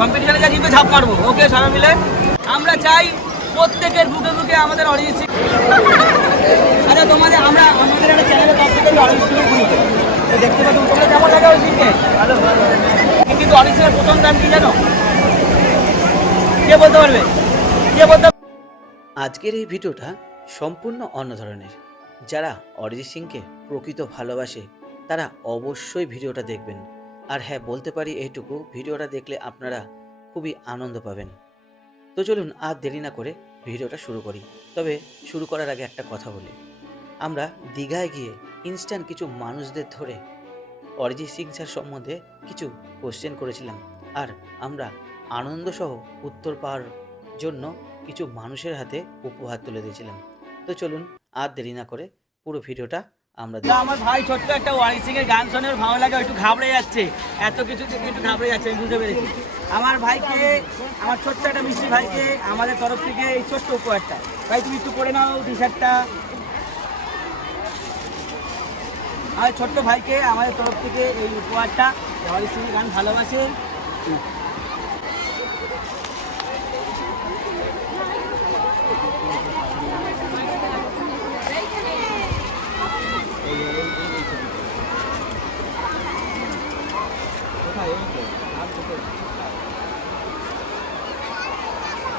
কম্পিটিশনে যা জিতবে ঝাঁপ মারবো। ওকে সবাই মিলে আমরা চাই প্রত্যেকের বুকে বুকে আমাদের অরিজিৎ সিং। আচ্ছা তোমাদের আমাদের একটা চ্যানেলে প্রত্যেকের অরিজিৎ সিং শুনি তো দেখতে পাচ্ছ তোমরা কেমন লাগে অরিজিৎ সিংকে? কিন্তু অরিজিৎ সিংয়ের প্রথম গান কি জানো? কে বলতে পারবে? কে বলতে? আজকের এই ভিডিওটা সম্পূর্ণ অন্য ধরনের। যারা অরিজিৎ সিংকে প্রকৃত ভালোবাসে তারা অবশ্যই ভিডিওটা দেখবেন। আর হ্যাঁ, বলতে পারি এইটুকু, ভিডিওটা দেখলে আপনারা খুবই আনন্দ পাবেন। তো চলুন আর দেরি না করে ভিডিওটা শুরু করি। তবে শুরু করার আগে একটা কথা বলি, আমরা দীঘায় গিয়ে ইনস্ট্যান্ট কিছু মানুষদের ধরে অরিজিৎ সিং স্যার সম্বন্ধে কিছু কোশ্চেন করেছিলাম, আর আমরা আনন্দসহ উত্তর পাওয়ার জন্য কিছু মানুষের হাতে উপহার তুলে দিয়েছিলাম। তো চলুন আর দেরি না করে পুরো ভিডিওটা আমরা দেখি। আমার ভাই ছোট্ট একটা অরিজিৎ সিং এর গান শুনে ভালো লাগে, একটু ঘাবড়ে যাচ্ছে, এত কিছু থেকে একটু ঘাবড়ে যাচ্ছে, আমি বুঝতে পেরেছি। আমার ভাইকে, আমার ছোট্ট একটা মিষ্টি ভাইকে আমাদের তরফ থেকে এই ছোট্ট উপহারটা, ভাই তুমি একটু পরে নাও টি শার্টটা। আমার ছোট্ট ভাইকে আমাদের তরফ থেকে এই উপহারটা, অরিজিৎ সিং এর গান ভালোবাসে।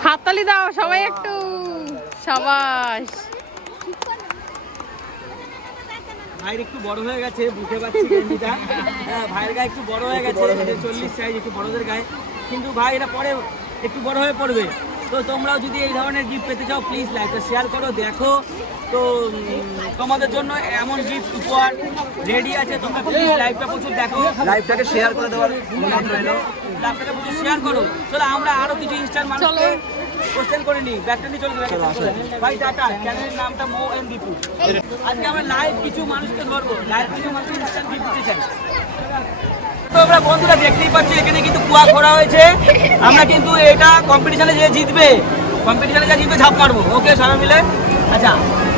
হাততালি দাও সবাই একটু, সাবাস। ভাইয়ের একটু বড় হয়ে গেছে, বুঝতে পারছি গেঞ্জিটা। ভাইয়ের গায়ে একটু বড় হয়ে গেছে, 40 সাইজ, একটু বড়দের গায়ে, কিন্তু ভাই এটা পরে একটু বড় হয়ে পড়বে। তো তোমরাও যদি এই ধরনের গিফট পেতে চাও প্লিজ লাইভটা শেয়ার করো, দেখো। তো তোমাদের জন্য এমন গিফট উপহার রেডি আছে, তোমরা প্লিজ লাইভটা প্রচুর দেখো, লাইভটাকে শেয়ার করে দেওয়ার অনুরোধ রইল। লাইভটাকে প্রচুর শেয়ার করো। চলো আমরা আরো কিছু ইনস্টার মানুষকে কোশ্চেন করে নিই। ব্যাকটা নিয়ে চলে ভাই টাটা। চ্যানেলের নামটা মো এন্ড দীপু। আজকে আমরা লাইভ কিছু মানুষকে ধরবো, লাইভ কিছু মানুষকে ইনস্ট্যান্ট গিফট দিতে চাই। তো আমরা বন্ধুরা দেখতেই পাচ্ছি এখানে কিন্তু কুয়া খোঁড়া হয়েছে। আমরা কিন্তু এটা কম্পিটিশনে যে জিতবে, কম্পিটিশনে যা জিতবে ঝাঁপ মারবো। ওকে সবাই মিলে। আচ্ছা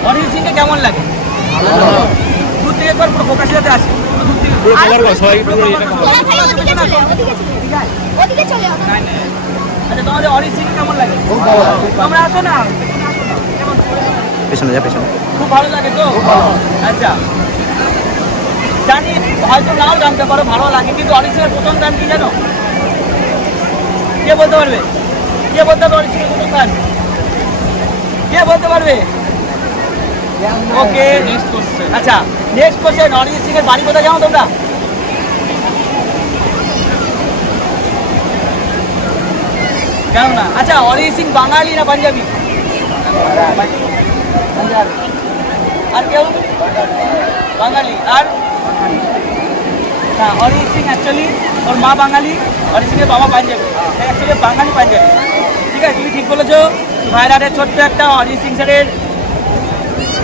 অরিজিৎ সিংকে কেমন লাগে? দূর থেকে একবার পুরো ফোকাসের সাথে আসি। আচ্ছা তোমাদের অরিজিৎ সিংকে কেমন লাগে? তোমরা আসো না, পেছনে যা, পেছনে। খুব ভালো লাগে তো? আচ্ছা জানি হয়তো নাও জানতে পারো ভালো লাগে, কিন্তু অরিজিৎ সিংয়ের প্রথম গান কি জানো? কে বলতে পারবে? কে বলতে পারবে অরিজিৎ সিংয়ের প্রথম গান? কে বলতে পারবে? ওকে আচ্ছা নেক্সট কোশ্চেন, অরিজিৎ সিংয়ের বাড়ি কোথায় জানো তোমরা? জানো না? আচ্ছা অরিজিৎ সিং বাঙালি না পাঞ্জাবি? আর কেউ? বাঙালি। আর হ্যাঁ, অরিজিৎ সিং অ্যাকচুয়ালি ওর মা বাঙালি, অরিজিৎ সিংয়ের বাবা পাঞ্জাবি, অ্যাকচুয়ালি বাঙালি পাঞ্জাবি। ঠিক আছে, তুমি ঠিক বলেছো। ভাইরাটের ছোট্ট একটা অরিজিৎ সিং স্যারের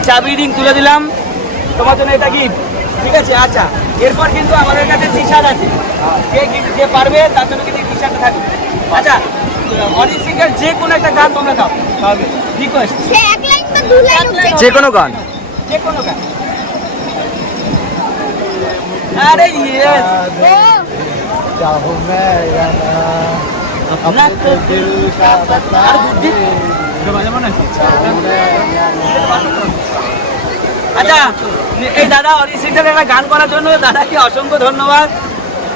চাবি রিং তুলে দিলাম তোমার জন্য, এটা গিফট। ঠিক আছে, আচ্ছা এরপর কিন্তু আমাদের কাছে টি শার্ট আছে, যে পারবে তার জন্য কিন্তু টি শার্ট থাকবে। আচ্ছা অরিজিৎ সিং এর যে কোনো একটা গান তোমরা গাও, রিকোয়েস্ট। যে কোনো গান, যে কোনো গান। আরে ইয়েস, আচ্ছা এই দাদা অরিজিৎ সিং এর একটা গান করার জন্য দাদাকে অসংখ্য ধন্যবাদ।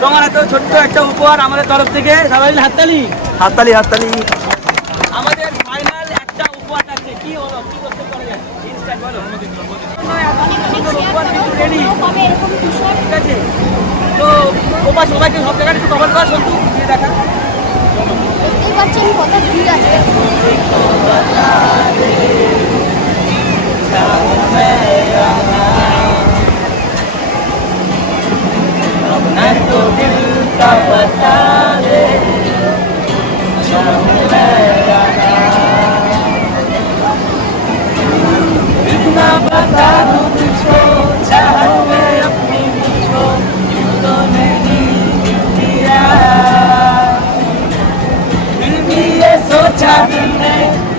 তোমার এত ছোট্ট একটা উপহার আমাদের তরফ থেকে, সবাই হাততালি হাততালি হাততালি। আমাদের ফাইনাল একটা উপহার আছে, কি হলো, কি করতে পারা যায়? ইনস্ট্যান্ট বলো। রেডি, ঠিক আছে। তো ওপা সবাইকে সব জায়গায় একটু কভার করা, সন্তু দিয়ে দেখা।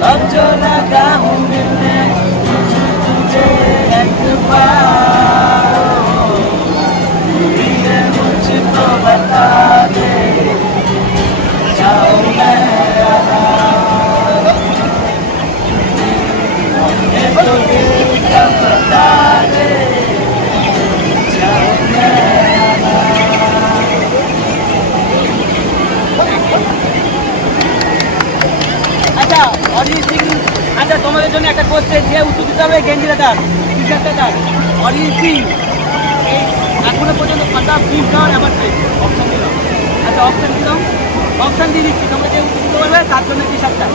अब जो लगा हूँ मिलने तुझे एक बार, ये मुझको बता दे। আচ্ছা অরিজিৎ সিং, আচ্ছা তোমাদের জন্য একটা কোশ্চেন, যে উত্তর দিতে হবে গেঞ্জিটা তার, টি শার্টটা তার। অরিজিৎ সিং এই এখনো পর্যন্ত কটা ফিল্ম ফেয়ার অ্যাওয়ার্ড পেয়েছে? অপশন দিলাম, আচ্ছা অপশন দিলাম, অপশন দিয়ে দিচ্ছি, তোমরা যে উত্তর দিতে পারবে তার জন্য টি শার্টটা।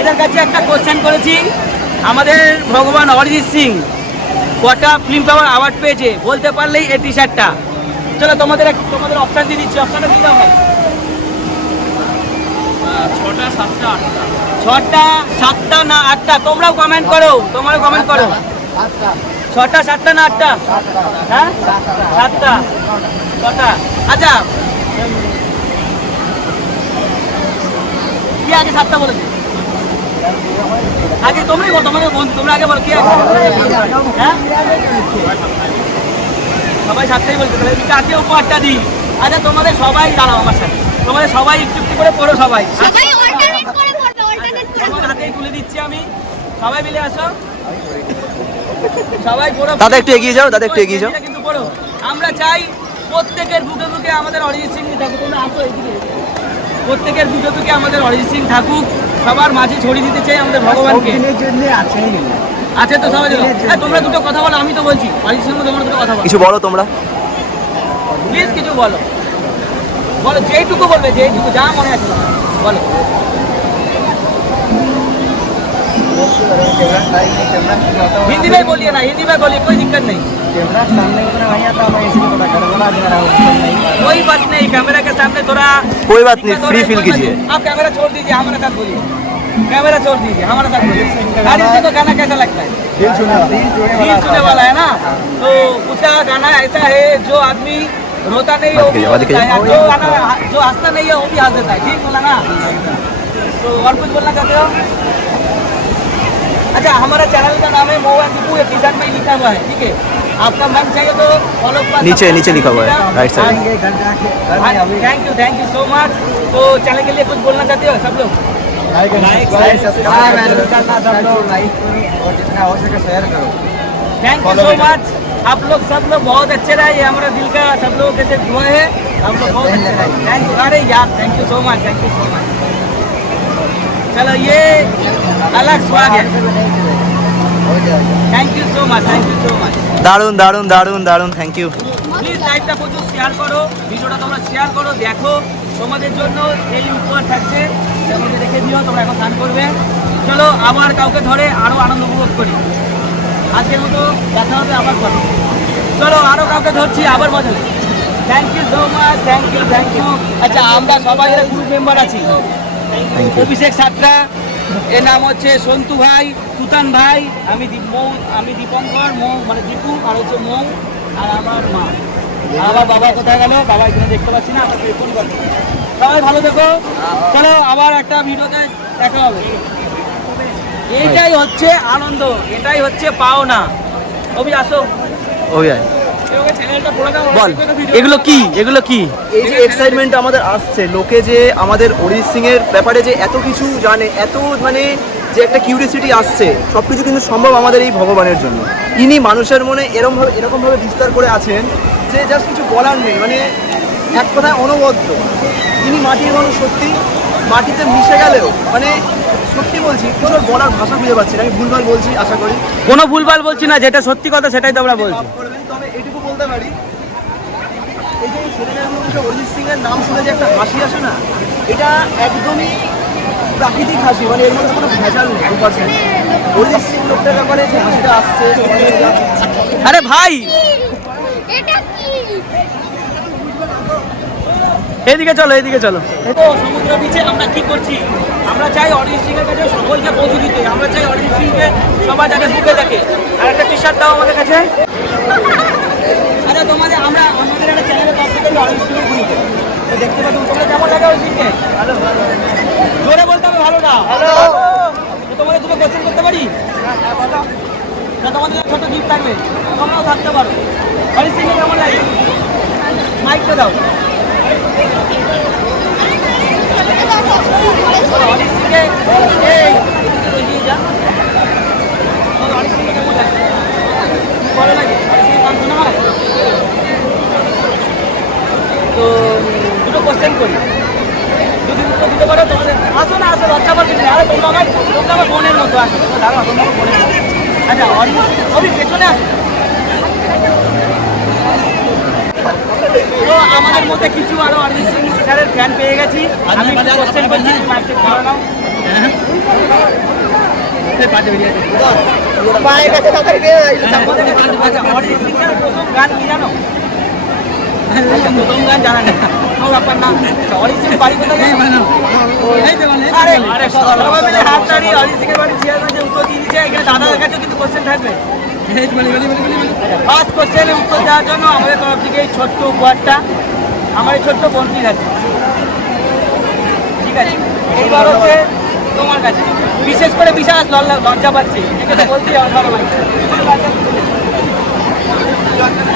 এদের কাছে একটা কোশ্চেন করেছি, আমাদের ভগবান অরিজিৎ সিং কটা ফিল্ম ফেয়ার অ্যাওয়ার্ড পেয়েছে বলতে পারলেই এই টি শার্টটা। চলো তোমাদের তোমাদের অপশন দিয়ে দিচ্ছি, অপশনটা দিয়ে দাও ভাই। 6টা 7টা 8টা, 6টা 7টা না 8টা? তোমরাও কমেন্ট করো, তোমরাও কমেন্ট করো। 6টা 7টা না 8টা? হ্যাঁ 7টা 6টা। আচ্ছা কি আগে 7টা বলেছে? আগে তোমরাই বলো, তোমাদের বন্ধু, তোমরা আগে বলো কি আগে? হ্যাঁ সবাই 7টাই বলছে, তাহলে কাকে উপহারটা দিই? আচ্ছা তোমাদের সবাই দাঁড়াও আমার সাথে, তোমাদের সবাই একটু একটু করে পড়ো, সবাই আমার হাতেই তুলে দিচ্ছি আমি, সবাই মিলে আসো, সবাই পড়ো। দাদা একটু এগিয়ে যাও, দাদা একটু এগিয়ে যাও। কিন্তু পড়ো, আমরা চাই প্রত্যেকের বুকে বুকে আমাদের অরিজিৎ সিং থাকুক। তোমরা আসো এইদিকে, প্রত্যেকের বুকে বুকে আমাদের অরিজিৎ সিং থাকুক, সবার মাঝে ছড়িয়ে দিতে চাই আমাদের ভগবানকে। আছে তো সবাই? তোমরা দুটো কথা বলো, আমি তো বলছি অরিজিৎ সিং, তোমরা দুটো কথা বলো, কিছু বলো তোমরা, প্লিজ কিছু বলো, বলো যেইটুকু বলবে, যেইটুকু যা মনে আছে বলো। हिंदी में बोलिए ना, हिंदी में बोलिए, कोई दिक्कत नहीं। कोई बात नहीं, कैमरा के सामने थोड़ा कोई बात नहीं, फ्री फील कीजिए। आप कैमरा छोड़ दीजिए, हमारे साथ बोलिए, कैमरा छोड़ दीजिए, हमारे साथ बोलिए। गाड़ी से तो गाना कैसा लगता है? दिल छूने वाला है ना, तो उसका गाना ऐसा है जो आदमी रोता नहीं है वो भी रोता है, जो गाना जो हंसता नहीं है वो भी हंस देता है, ठीक बोला ना? तो और कुछ बोलना चाहते हो? अच्छा हमारा चैनल का नाम है मो एंड दीपू, ये किसान में लिखा हुआ है, ठीक है? आपका मन चाहिए तो फॉलो कर, नीचे नीचे लिखा हुआ है right side. Thank you so much. तो चैनल के लिए कुछ बोलना चाहते हो सब लोग? लाइक सब्सक्राइब और जितना हो सके शेयर करो। थैंक यू सो मच, आप लोग सब लोग बहुत अच्छे रहे, ये हमारा दिल का सब लोगों के साथ दुआ है, हम लोग बहुत अच्छे रहे। थैंक यू, अरे यार thank you so much, thank you so much. चलो ये अलग स्वाद है, thank you so much, thank you so much. দারুন দারুন দারুন দারুন, থ্যাংক ইউ। প্লিজ লাইভটা প্রচুর শেয়ার করো, ভিডিওটা তোমরা শেয়ার করো, দেখো, তোমাদের জন্য এই উপহার থাকছে, তোমাদের রেখে দিও, তোমরা এখন স্নান করবে। চলো আবার কাউকে ধরে আরও আনন্দ উপভোগ করি, আজকের মতো দেখা হবে আবার পরে। চলো আরও কাউকে ধরছি, আবার মজা। Thank you so much, thank you, thank you. আচ্ছা আমরা সবাই এরা গ্রুপ মেম্বার আছি, অভিষেক সাতরা, এর নাম হচ্ছে সন্তু ভাই, তুতান ভাই, আমি আমি দীপঙ্কর, মৌ মানে দীপু, আর হচ্ছে মৌ, আর আমার মা। আর আমার বাবা কোথায় গেল? বাবা এখানে দেখতে পাচ্ছি না, আপনাকে ফোন করছি। সবাই ভালো থেকো, চলো আবার একটা ভিডিওতে দেখা হবে। এইটাই হচ্ছে আনন্দ, এটাই হচ্ছে পাওনা। অভি আসো, ওই আয় বল এগুলো কি, এগুলো কি? এই যে এক্সাইটমেন্ট আমাদের আসছে, লোকে যে আমাদের অরিজিৎ সিং এর ব্যাপারে যে এত কিছু জানে, এত মানে যে একটা কিউরিয়াসিটি আসছে, সব কিছু কিন্তু সম্ভব আমাদের এই ভগবানের জন্য। ইনি মানুষের মনে এরকমভাবে বিস্তার করে আছেন যে জাস্ট কিছু বলার নেই, মানে এক কথায় অনবদ্য। ইনি মাটির মানুষ, সত্যি মাটিতে মিশে গেলেও মানে সত্যি বলছি কিছু বলার ভাষা খুঁজে পাচ্ছি না। আমি ভুলভাল বলছি আশা করি, কোনো ভুলভাল বলছি না, যেটা সত্যি কথা সেটাই তো আমরা বলছি। তবে এটুকু বলতে পারি, এই যে ছেলেমেয়েগুলো অরিজিৎ সিং এর নাম শুনে যে একটা হাসি আসে না, এটা একদমই প্রাকৃতিক হাসি, মানে এর মধ্যে কোনো ভেজাল নেই 2%। অরিজিৎ সিং লোকটার ব্যাপারে যে হাসিটা আসছে, আরে ভাই এদিকে চলো, এদিকে চলো। সমুদ্র বিচে আমরা কি করছি? আমরা চাই অরিজিৎ সিং এর কাছে সকলকে পৌঁছে দিতে, আমরা চাই অরিজিৎ সিংকে সবাই যাতে বুকে দেখে। আর একটা টি শার্ট দাও আমাদের কাছে। আচ্ছা তোমাদের আমাদের একটা চ্যানেলের পক্ষ থেকে অরিজিৎ সিং এর গ্রুপে তো দেখতে পাচ্ছ, তোমরা কেমন লাগে অরিজিৎ সিংকে? ভালো, ভালো, জোরে বলতে হবে, ভালো না? ভালো। তোমাদের দুটো কোয়েশ্চেন করতে পারি? হ্যাঁ বলো। তোমাদের ছোট গিফট থাকবে, তোমরাও থাকতে পারো। অরিজিৎ সিংকে কেমন লাগে? মাইকটা দাও। লজ্জাবার কিছু নেই। আরে তোমরা আমার বোনের মতো আসো, দাঁড়াও, তোমরা আমার বোনের মতো। আচ্ছা অরিজিৎ সিং সবই পেছনে আসো। তো আমাদের মধ্যে কিছু আরো অরিজিৎ সিং স্যারের ফ্যান পেয়ে গেছি। আমি কোশ্চেন করছি, মাইকটা ধরে নাও। আচ্ছা অরিজিৎ সিং স্যারের প্রথম গান কি জানো? আচ্ছা প্রথম গান জানা নেই, কোনো ব্যাপার না। অরিজিৎ সিং বাড়ি কোথায় জানো? আরে সবাই মিলে হাত তাড়িয়ে অরিজিৎ সিং এর বাড়ি চেয়ারম্যান উত্তর দিয়ে দিচ্ছে। এখানে দাদার কাছেও কিন্তু কোশ্চেন থাকবে। ফার্স্ট কোশ্চেনের উত্তর দেওয়ার জন্য আমাদের তরফ থেকে এই ছোট্ট উপহারটা আমার এই ছোট্ট বন্ধু আছে, ঠিক আছে? এইবার হচ্ছে তোমার কাছে, বিশেষ করে বিশাল লজ্জা পাচ্ছি, এটা বলতেই আমার ভালো লাগে।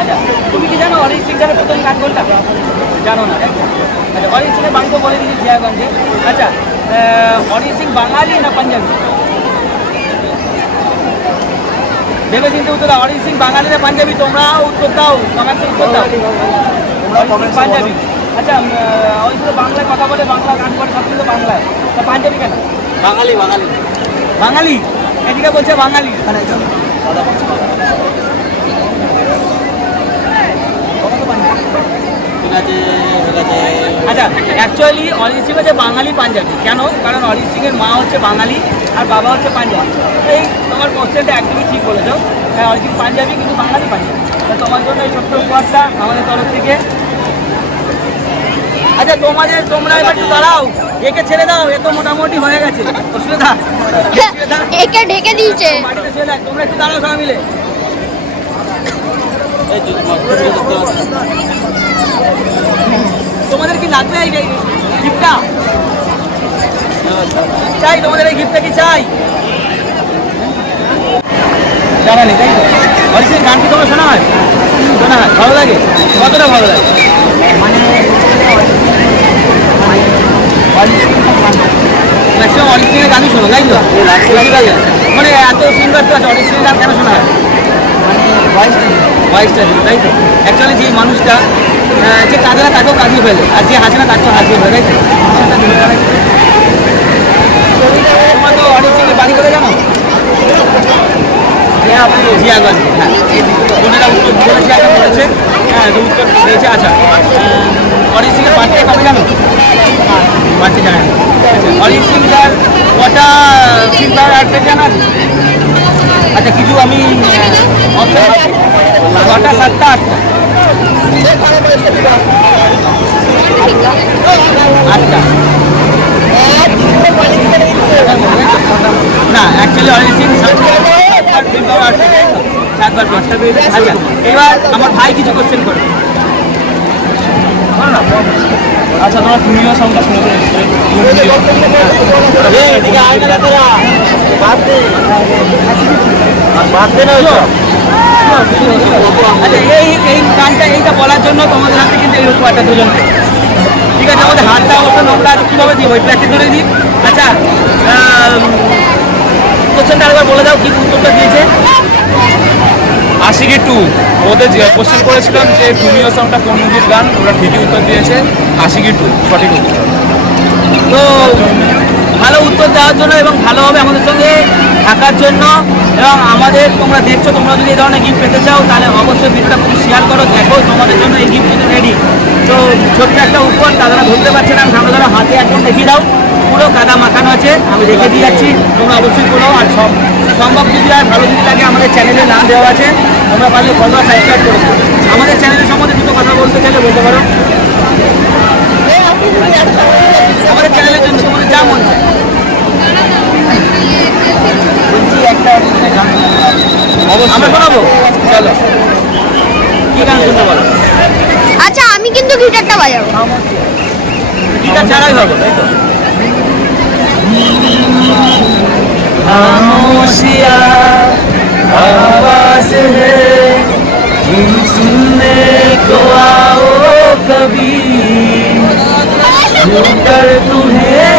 আচ্ছা তুমি কি জানো অরিজিৎ সিং এর প্রথম গান কোনটা? জানো না? আচ্ছা অরিজিৎ সিং এর বাড়ি তো বলে দিচ্ছি জিয়াগঞ্জে। আচ্ছা অরিজিৎ সিং বাঙালি না পাঞ্জাবি? ভেবে চিন্তে উত্তর দাও। অরিজিৎ সিং বাঙালি না পাঞ্জাবি? তোমরা উত্তর দাও, কমেন্টে উত্তর দাও। পাঞ্জাবি। আচ্ছা অরিজিৎ সিং বাংলায় কথা বলে, বাংলা গান করে, সব কিছু বাংলায়, তা পাঞ্জাবি কেন? বাঙালি বাঙালি বাঙালি, এদিকে বলছে বাঙালি। আচ্ছা অ্যাকচুয়ালি অরিজিৎ সিং হচ্ছে বাঙালি পাঞ্জাবি। কেন? কারণ অরিজিৎ সিং এর মা হচ্ছে বাঙালি আর বাবা হচ্ছে পাঞ্জাবি। এই তোমার কোশ্চেনটা একদমই ঠিক বলেছ। হ্যাঁ অরিজিৎ সিং পাঞ্জাবি, কিন্তু বাঙালি পাঞ্জাবি। তোমার জন্য এই ছোট্ট উপহারটা আমাদের তরফ থেকে। আচ্ছা তোমরা এবার একটু দাঁড়াও, একে ছেড়ে দাও, এ তো মোটামুটি হয়ে গেছে। অসুবিধা একে ঢেকে দিয়েছে। তোমরা একটু দাঁড়াও সবাই মিলে। তোমাদের কি লাগবে এই গিফটটা? চাই তোমাদের এই গিফটটা কি চাই? জানা নেই তাই তো? অরিজিৎ সিং গান কি তোমরা শোনা হয়? শোনা হয়, ভালো লাগে? কতটা ভালো লাগে? মানে ম্যাক্সিমাম অরিজিৎ সিং এর গানই শোনো তাই তো? মানে এত সিঙ্গার তো আছে, অরিজিৎ সিং এর গান কেন শোনা হয়? ভয়েসটা ছিল তাই তো? অ্যাকচুয়ালি যে মানুষটা যে কাঁদে না তাকেও কাঁদিয়ে ফেলে, আর যে হাসে না তাকেও হাসিয়ে ফেলে, তাই তো? তোমার তো অরিজিৎ সিং এর বাড়ি করে জানো? জিয়াগঞ্জ। হ্যাঁ বোনেরা উত্তর বলেছে, একটা বলেছে, হ্যাঁ উত্তর দিয়েছে। আচ্ছা অরিজিৎ সিং এর বার্থডে কবে জানো? বার্থডে জানা নেই। অরিজিৎ সিং স্যার কটা সিঙ্গার আসবে জানান? আচ্ছা কিছু আমি ছটা, সাতটা, আটটা, আটটা না অ্যাকচুয়ালি অরিজিৎ সিং সাতবার পাঁচটা পেয়েছে। আচ্ছা এবার আমার ভাই কিছু কোশ্চেন করে। আচ্ছা তোমার তুমিও সংখ্যা শুনেছো এই গানটা এইটা বলার জন্য তোমাদের হাতে কিন্তু এই উপহারটা দুজনকে, ঠিক আছে? আমাদের হাতটা অবশ্য নোংরা আছে, কীভাবে দিব? ওই প্লাস্টিক ধরে দিই। আচ্ছা কোশ্চেনটা আরেকবার বলে দাও, কি উত্তরটা দিয়েছে? আশিকি 2 ওদের কোশ্চেন করেছিলাম যে তুমিও সংটা কোন মুভির গান, ওরা ঠিকই উত্তর দিয়েছে আশিকি 2 সঠিক উত্তর। তো ভালো উত্তর দেওয়ার জন্য এবং ভালোভাবে আমাদের সঙ্গে থাকার জন্য, এবং আমাদের তোমরা দেখছো, তোমরা যদি এই ধরনের গিফট পেতে চাও তাহলে অবশ্যই ভিডিওটা খুব শেয়ার করো, দেখো তোমাদের জন্য এই গিফট কিন্তু রেডি। তো ছোট্ট একটা উপহার, তারা ধরতে পারছে না, সামনে ধরো হাতে একদম দেখিয়ে দাও, পুরো কাদা মাখানো আছে, আমি রেখে দিয়ে যাচ্ছি, তোমরা অবশ্যই করো। আর সম্ভব যদি আর ভালো যদি লাগে আমাদের চ্যানেলের নাম দেওয়া আছে, তোমরা পারলে ফলো আর সাবস্ক্রাইব করো। আমাদের চ্যানেলের সম্বন্ধে দুটো কথা বলতে চাইলে বলতে পারো। আমাদের চ্যানেলের জন্য তোমাদের যা মন চায়। বলছি একটা আমরা শোনাবো, চলো কি গান শুনতে বলো? আচ্ছা আমি কিন্তু গিটারটা বাজাবো। গিটার ছাড়াই ভাবো তাই তো? खामोशिया आवाज है, तुम सुनने को आओ कभी, सुनकर तुम्हें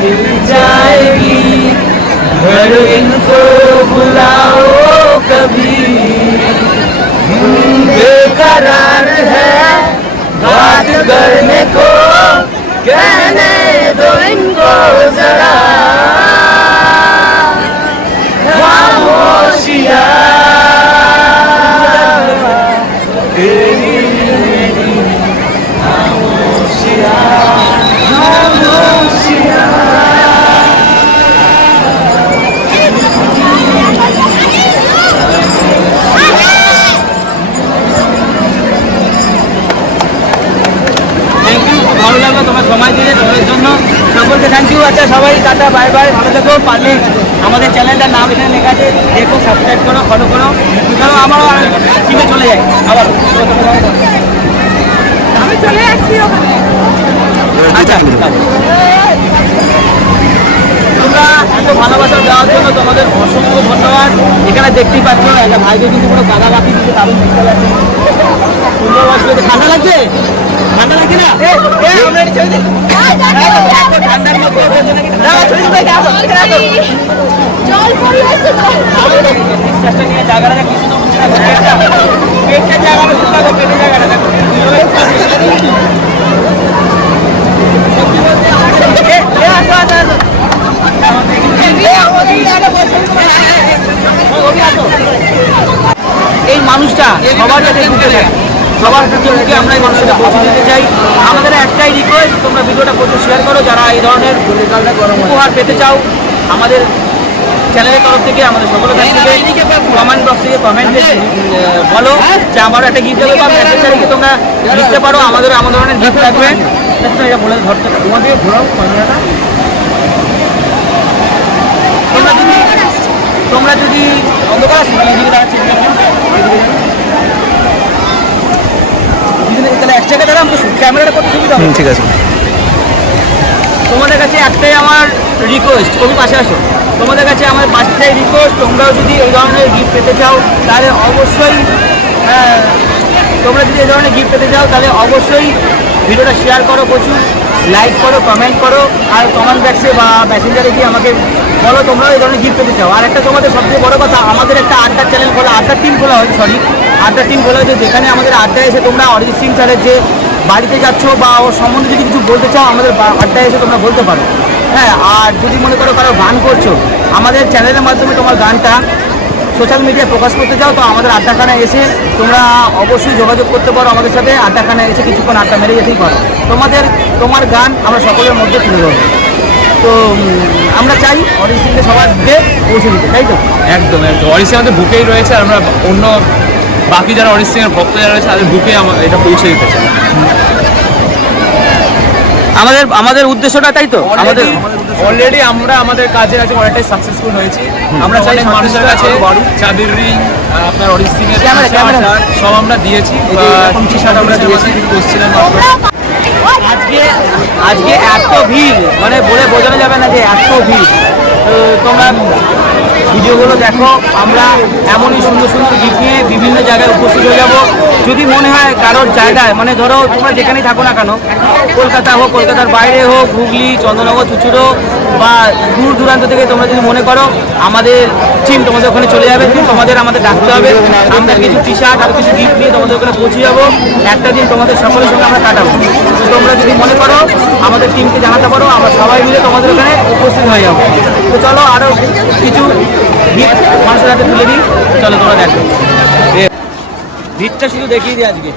मिल जाएगी, घर इनको बुलाओ कभी, बेकरार है बात करने को, कहने दो इनको जरा। বাই, ভালো থেকো। পারলে আমাদের চ্যানেলটার নাম এখানে লেখা আছে, দেখো, সাবস্ক্রাইব করো, ফলো করো। চলো আমারও টিমে চলে যাই আবার। আমি চলে যাচ্ছি ওখানে। আচ্ছা, তোমরা এত ভালোবাসা দেওয়ার জন্য তোমাদের অসংখ্য ধন্যবাদ। এখানে দেখতেই পাচ্ছ একটা ভাইকে কিন্তু কোনো কাদা বাকি দিচ্ছে, দারুণ দেখতে লাগছে, সুন্দর বসবে। ঠান্ডা লাগছে? ঠান্ডা লাগছে না? ঠান্ডার মধ্যে জল পড়ে আছে নিঃশ্বাসটা নিয়ে জায়গাটা কিছু তো হচ্ছে না, পেটের জায়গাটা শুধু দেখো, পেটের জায়গাটা দেখো। সত্যি বলতে আসো আসো আসো। এই মানুষটা সবার কাছে ঢুকে যায়, সবার কাছে ঢুকে আমরা এই মানুষটা পৌঁছে দিতে চাই। আমাদের একটাই রিকোয়েস্ট, তোমরা ভিডিওটা প্রচুর শেয়ার করো। যারা এই ধরনের উপহার পেতে চাও আমাদের চ্যানেলের তরফ থেকে, আমাদের সকলের কাছ থেকে কমেন্ট বক্স থেকে কমেন্টে বলো যে আমার একটা গিফট দেবে, বা মেসেজ তারিখে তোমরা লিখতে পারো আমাদের এমন ধরনের গিফট থাকবে। এটা বলে ধরতে তোমাদের ঘোরাও ক্যামেরাটা। তোমরা যদি অন্ধকার আসি এদিকে দাঁড়াচ্ছি, তাহলে এক জায়গায় দাঁড়া, আমাকে ক্যামেরাটা করতে সুবিধা হবে। ঠিক আছে। তোমাদের কাছে একটাই আমার রিকোয়েস্ট, কবি পাশে আসো। তোমাদের কাছে আমার পাঁচটাই রিকোয়েস্ট, তোমরাও যদি এই ধরনের গিফট পেতে চাও তাহলে অবশ্যই তোমরা যদি এই ধরনের গিফট পেতে চাও তাহলে অবশ্যই ভিডিওটা শেয়ার করো, প্রচুর লাইক করো, কমেন্ট করো, আর কমেন্ট বক্সে বা মেসেঞ্জারে গিয়ে আমাকে বলো তোমরাও এই ধরনের গিফট পেতে চাও। আর একটা তোমাদের সবথেকে বড় কথা, আমাদের একটা আড্ডার চ্যানেল খোলা, আড্ডার টিম খোলা হয়েছে, আড্ডার টিম খোলা হয়েছে, যেখানে আমাদের আড্ডায় এসে তোমরা অরিজিৎ সিং স্যারের যে বাড়িতে যাচ্ছ বা ওর সম্বন্ধে যদি কিছু বলতে চাও আমাদের আড্ডায় এসে তোমরা বলতে পারো। হ্যাঁ, আর যদি মনে করো কারো গান করছো, আমাদের চ্যানেলের মাধ্যমে তোমার গানটা সোশ্যাল মিডিয়ায় প্রকাশ করতে চাও, তো আমাদের আড্ডাখানায় এসে তোমরা অবশ্যই যোগাযোগ করতে পারো আমাদের সাথে। আড্ডাখানায় এসে কিছুক্ষণ আড্ডা মেরে যেতেই পারো। তোমার গান আমরা সকলের মধ্যে তুলে ধরবো। তো আমরা চাই অরিজিৎ সিংকে সবার দিকে পৌঁছে দিতে, তাই তো? একদম একদম। অরিজিৎ সিং আমাদের বুকেই রয়েছে, আর আমরা অন্য বাকি যারা অরিজিৎ সিংয়ের ভক্ত যারা রয়েছে তাদের বুকে এটা পৌঁছে দিতে চাই। আমাদের উদ্দেশ্যটা তাই তো। অলরেডি আমরা আমাদের কাজে কাছে অনেকটাই সাকসেসফুল হয়েছি। আমরা চাই মানুষের কাছে চাবির রিং, আপনার অরিজিৎ সিংয়ের ক্যামেরা সব আমরা দিয়েছি, টি-শার্ট আমরা দিয়েছি, কোশ্চেনের আজকে এত ভিড়, মানে বলে বোঝানো যাবে না যে এত ভিড়। তো তোমরা ভিডিওগুলো দেখো, আমরা এমনই সুন্দর সুন্দর গিফট নিয়ে বিভিন্ন জায়গায় উপস্থিত হয়ে যাব। যদি মনে হয় কারোর জায়গায়, মানে ধরো তোমরা যেখানেই থাকো না কেন, কলকাতা হোক, কলকাতার বাইরে হোক, হুগলি, চন্দননগর, চুচুড়ো বা দূর দূরান্ত থেকে তোমরা যদি মনে করো আমাদের টিম তোমাদের ওখানে চলে যাবে, তোমাদের আমাদের ডাকতে হবে। আমরা কিছু টি-শার্ট আর কিছু গিফট নিয়ে তোমাদের ওখানে পৌঁছে যাবো। একটা দিন তোমাদের সকলের সঙ্গে আমরা কাটাবো। তো তোমরা যদি মনে করো আমাদের টিমকে জানাতে পারো, আমরা সবাই মিলে তোমাদের ওখানে উপস্থিত হয়ে যাবো। তো চলো আরও কিছু গিফট মানুষের হাতে তুলে দিই। চলো তোমরা দেখো, ভিড়টা শুধু দেখিয়ে দিই আজকে।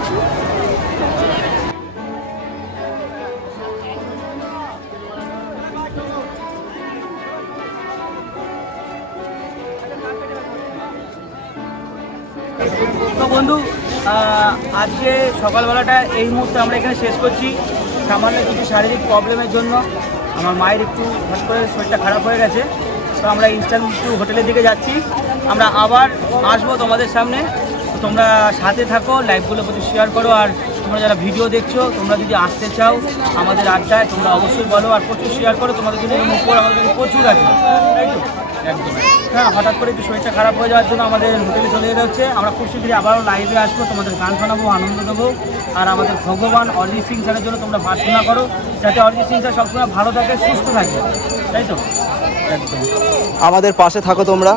তো বন্ধু, আজকে সকালবেলাটা এই মুহূর্তে আমরা এখানে শেষ করছি। সামান্য কিছু শারীরিক প্রবলেমের জন্য আমার মায়ের একটু হঠাৎ করে শরীরটা খারাপ হয়ে গেছে, তো আমরা ইনস্ট্যান্ট একটু হোটেলের দিকে যাচ্ছি। আমরা আবার আসবো তোমাদের সামনে। তো তোমরা সাথে থাকো, লাইভগুলো প্রচুর শেয়ার করো, আর তোমরা যারা ভিডিও দেখছো তোমরা যদি আসতে চাও আমাদের আড্ডায় তোমরা অবশ্যই বলো, আর প্রচুর শেয়ার করো। তোমাদের জন্য এই মুখ আমাদের কাছে প্রচুর আছে, তাই তো? একদম। হ্যাঁ, হঠাৎ করে একটু শরীরটা খারাপ হয়ে যাওয়ার জন্য আমাদের হোটেলে চলে যেতে হচ্ছে। আমরা খুব শীঘ্রই আবারও লাইভে আসবো, তোমাদের গান শোনাবো, আনন্দ দেবো। আর আমাদের ভগবান অরিজিৎ সিং স্যারের জন্য তোমরা প্রার্থনা করো যাতে অরিজিৎ সিং স্যার সবসময় ভালো থাকে, সুস্থ থাকে, তাই তো? একদম। আমাদের পাশে থাকো তোমরা।